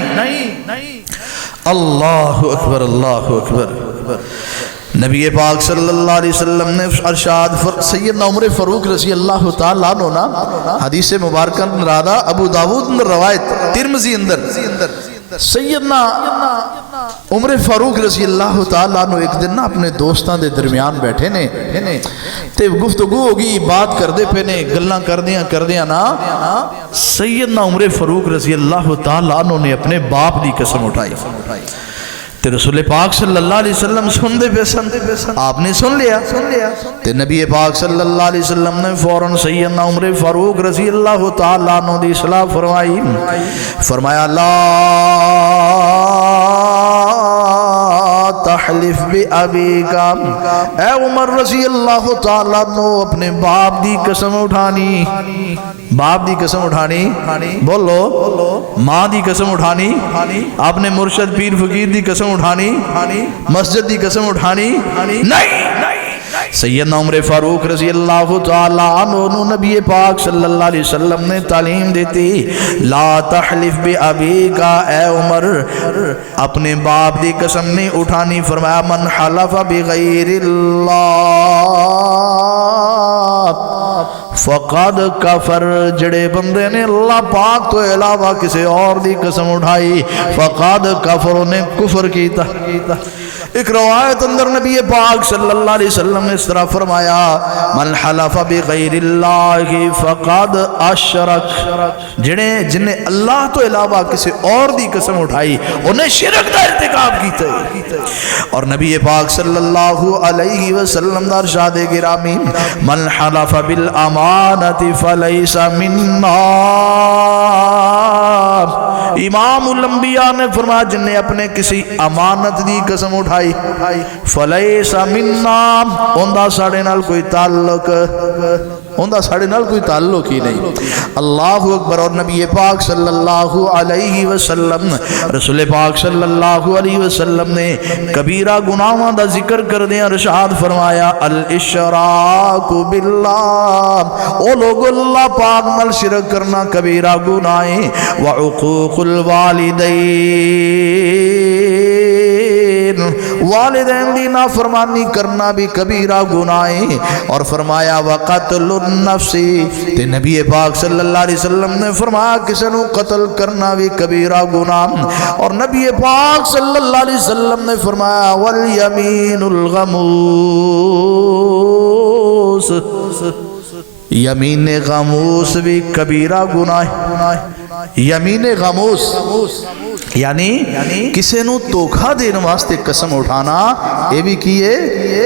اللہ اکبر اللہ اکبر نبی پاک صلی اللہ علیہ وسلم نے ارشاد سیدنا عمر فاروق رضی اللہ تعالیٰ عنہ حدیث مبارکہ رادہ ابو داود اندر روایت ترمذی اندر سیدنا عمر فاروق رضی اللہ تعالیٰ عنہ ایک دن اپنے دوستاں دے درمیان بیٹھے نے تے گفتگو ہوگی بات کردے پہ نے گلاں کردیاں نا سیدنا عمر فاروق رضی اللہ تعالیٰ عنہ نے اپنے باپ دی قسم اٹھائی تے رسول پاک صلی اللہ علیہ وسلم سن دے پیسن آپ نے سن لیا تے نبی پاک صلی اللہ علیہ وسلم نے فوراً سیدنا عمر فاروق رضی اللہ تعالیٰ عنہ دی اصلاح فرمائی فرمایا لا تحلف بی ابی کا اے عمر رضی اللہ تعالیٰ عنہ اپنے باپ دی قسم اٹھانی باپ دی قسم اٹھانی بولو ماں دی قسم اٹھانی آپ نے مرشد پیر فقیر دی قسم اٹھانی مسجد دی قسم اٹھانی نہیں سیدنا عمر فاروق رضی اللہ تعالیٰ عنہ نبی پاک صلی اللہ علیہ وسلم نے تعلیم دیتی لا تحلف بی ابی کا اے عمر اپنے باپ دی قسم نہیں اٹھانی فرمایا من حلف بغیر اللہ فقد کفر جڑے بندے نے اللہ پاک تو علاوہ کسی اور دی قسم اٹھائی فقد کفر نے کفر کیتا ایک روایت اندر نبی پاک صلی اللہ علیہ وسلم نے اس طرح فرمایا من حلف بغیر اللہ فقد اشرک جنہیں اللہ تو علاوہ کسی اور دی قسم اٹھائی انہیں شرک دا ارتکاب کیتا ہے اور نبی پاک صلی اللہ علیہ وسلم دا ارشاد گرامی من حلف بالامانت فلیس منا امام الانبیاء نے فرمایا جن نے اپنے کسی امانت دی قسم اٹھائی فلیس منا اندہ ساڑے نال کوئی تعلق ہی نہیں اللہ اکبر اور نبی پاک صلی اللہ علیہ وسلم رسول پاک صلی اللہ علیہ وسلم نے کبیرہ گناہوں دا ذکر کر دیا ارشاد فرمایا الاشراک باللہ او لوگ اللہ پاک نال شرک کرنا کبیرہ گناہیں وعقوق الوالدین والدین دی نافرمانی کرنا بھی کبیرہ گناہیں اور فرمایا وقتل النفس تے نبی پاک صلی اللہ علیہ وسلم نے فرمایا کسی نو قتل کرنا بھی کبیرہ گناہ اور نبی پاک صلی اللہ علیہ وسلم نے فرمایا والیمین الغموس یمین غموس بھی کبیرہ گناہ یمین غموس یعنی کسی نو دھوکا دینے واسطے قسم اٹھانا یہ بھی کیے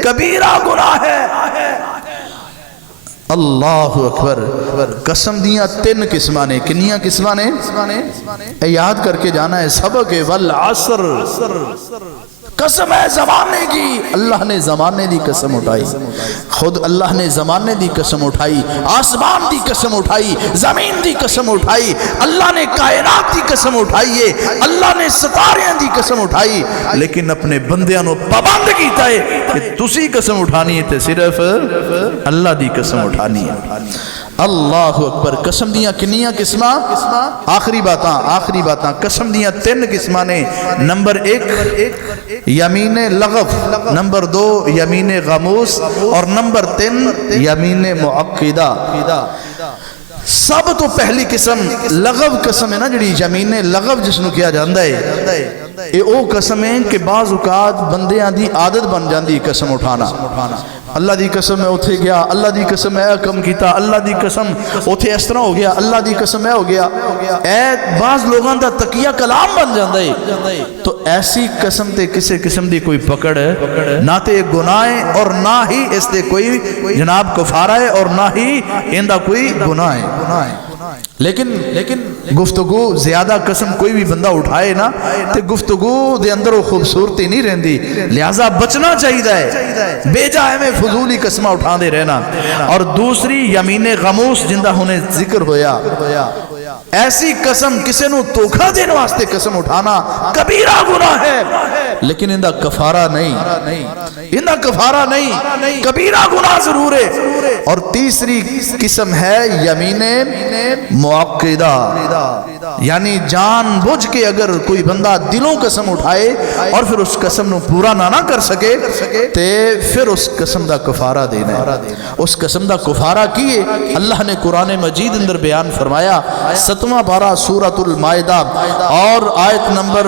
کبیرہ گناہ ہے اللہ اکبر. قسم دیاں تین قسماں نے. کنیاں قسماں نے؟ اے یاد کر کے جانا ہے سبق والعصر. قسم ہے زمانے کی. اللہ نے زمانے دی قسم اٹھائی. خود اللہ نے زمانے دی قسم اٹھائی, آسمان دی قسم اٹھائی, زمین دی قسم اٹھائی, اللہ نے کائنات دی قسم اٹھائی ہے, اللہ نے ستاریاں دی قسم اٹھائی, لیکن اپنے بندیاں نو پابند کیتا ہے کہ تسی قسم اٹھانی ہے تے صرف اللہ دی قسم اٹھانی ہے. اللہ اکبر. قسم دیاں کنیاں قسماں؟ آخری باتاں قسم دیاں تین قسماں نے. نمبر ایک یمین لغو, نمبر دو یمین غموس, اور نمبر تین یمین معقدہ. سب تو پہلی قسم لغو قسم ہے نا جڑی یمین لغو جس نو کیا جاندا ہے, اے او قسم ہے کہ بعض اوقات بندیاں دی عادت بن جاندی قسم اٹھانا. اللہ دی قسم ہے اوتھے گیا, اللہ دی قسم ہے کم کیتا, اللہ دی قسم اوتھے اس طرح ہو گیا, اللہ دی قسم ہے ہو گیا. اے بعض لوگاں دا تقیہ کلام بن جاندا ہے. تو ایسی قسم تے کسے قسم دی کوئی پکڑ ہے نہ تے گناہ ہے اور نہ ہی اس تے کوئی جناب کفارہ ہے اور نہ ہی ایندا کوئی گناہ ہے. لیکن گفتگو زیادہ قسم کوئی بھی بندہ اٹھائے نا تے گفتگو دے اندر وہ خوبصورتی نہیں رہندی, لہذا بچنا چاہیے بے جا میں فضولی قسمہ اٹھا دے رہنا. اور دوسری یمین غموس جندہ ہونے ذکر ہویا, ایسی قسم کسے نو دھوکا دینے واسطے قسم اٹھانا کبیرہ گناہ ہے, لیکن اندہ کفارہ نہیں, کبیرہ گناہ ضرور ہے. اور تیسری قسم ہے یمین معقدہ, یعنی جان بوجھ کے اگر کوئی بندہ دلوں قسم اٹھائے اور پھر اس قسم نو پورا نہ کر سکے تے پھر اس قسم دا کفارہ دینا ہے. اس قسم دا کفارہ کیے اللہ نے قرآن مجید اندر بیان فرمایا. 7واں پارہ سورۃ المائدہ اور آیت نمبر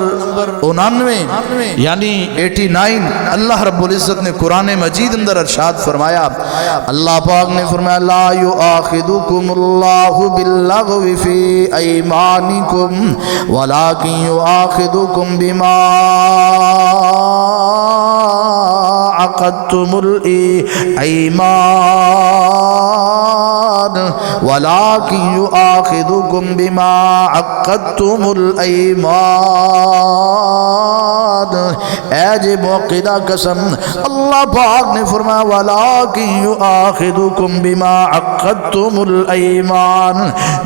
99 یعنی 89, اللہ رب العزت نے قرآن مجید اندر ارشاد فرمایا. اللہ پاک نے فرمایا لا یؤاخذکم اللہ باللغو فی ایمانکم ولکن یؤاخذکم بما عقدتم الایمان ولکن یؤاخذکم بما عقدتم الایمان. اے جے موقدہ قسم, اللہ پاک نے فرمایا ولکن یؤاخذکم بما عقدتم الایمان.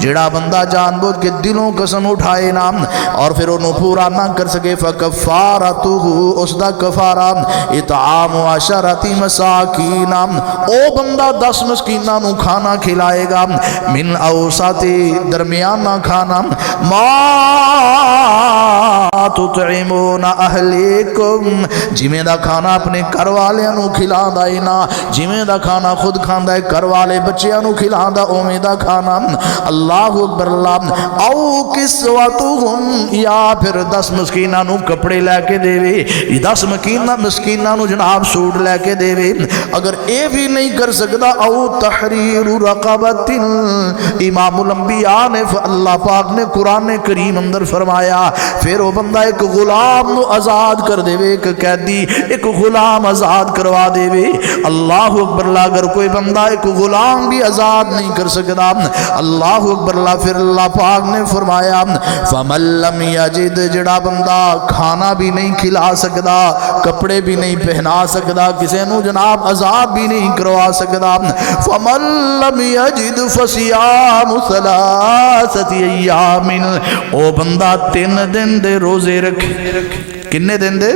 جڑا بندہ جان بوجھ کے دلوں قسم اٹھائے نا اور پھر انہوں پورا نہ کر سکے فکفارتہ, اس دا کفارہ اطعام 10 مساکین, او بندہ 10 مسکینہ نو کھانا کھلائے گا. من اوسط, درمیانہ کھانا, ما تطعمون اہلیکم, جمیں دا کھانا اپنے گھر والے نو کھلاندا ہے نا, جمیں دا کھانا خود کھاندا ہے گھر والے بچیاں نو کھلاندا اوویں دا کھانا. اللہ اکبر. اللہ او کسوتہم, یا پھر 10 مسکینہ نو کپڑے لے کے دے وے, 10 مسکینہ نو جناب سوٹ لے کے دے وے. اگر اے بھی نہیں کر سکتا او تحریر رقبت, امام الانبیاء نے اللہ پاک نے قرآن کریم اندر فرمایا پھر وہ بندہ ایک غلام نو آزاد کر دے وے, ایک قیدی ایک غلام آزاد کروا دے وے. اللہ اکبر. اگر کوئی بندہ ایک غلام بھی آزاد نہیں کر سکتا, اللہ اکبر. پھر اللہ پاک نے فرمایا فمن لم یجد, جڑا بندہ کھانا بھی نہیں کھلا سکتا, کپڑے بھی نہیں پہنا سکتا, کسے نو جناب آزاد بھی نہیں کروا سکتا, فمن لم یجد فصیام 3 ایام, او بندہ 3 دن دے روزے رکھے. کنے دن دے؟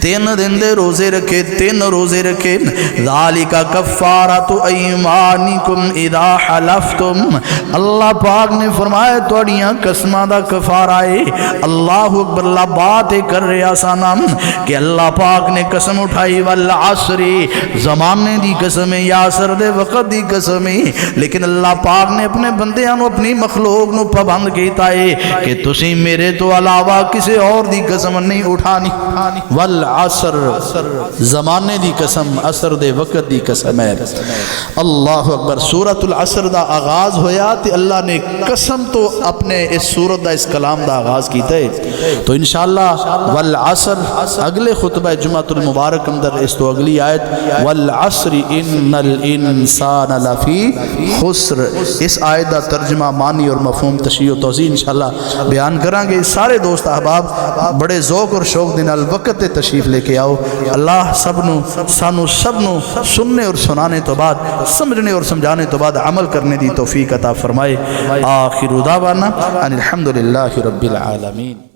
3 دن دے روزے رکھے, 3 روزے رکھے. ذالک کفارۃ ایمانکم اذا حلفتم, اللہ پاک نے فرمایا توڑیاں قسماں دا کفارہ ہے. اللہ اکبر. اللہ بات کر رہا سانا کہ اللہ پاک نے قسم اٹھائی والعصر, زمانے دی قسم ہے, یاسر دے وقت دی قسم ہے, لیکن اللہ پاک نے اپنے بندیاں نو اپنی مخلوق نو پابند کیتا ہے کہ تسی میرے تو علاوہ کسی اور دی قسم نہیں اٹھانی. والعصر والعصر زمانے دی قسم عصر دے وقت دی قسم ہے اللہ اکبر سورۃ العصر دا آغاز ہویا تے اللہ نے قسم تو اپنے اس سورت دا اس کلام دا آغاز کیتا ہے تو انشاءاللہ والعصر اگلے خطبہ جمعۃ المبارک اندر اس تو اگلی آیت والعصر ان الانسان لفی خسر اس آیت دا ترجمہ معنی اور مفہوم تشریح و توضیح انشاءاللہ بیان کریں گے سارے دوست احباب بڑے ذوق اور شوق دن الوقت تشریف لے کے آؤ اللہ سانو سبنو سننے اور سنانے تو بعد سمجھنے اور سمجھانے تو بعد عمل کرنے دی توفیق عطا فرمائے آخر دعوانا ان الحمدللہ رب العالمین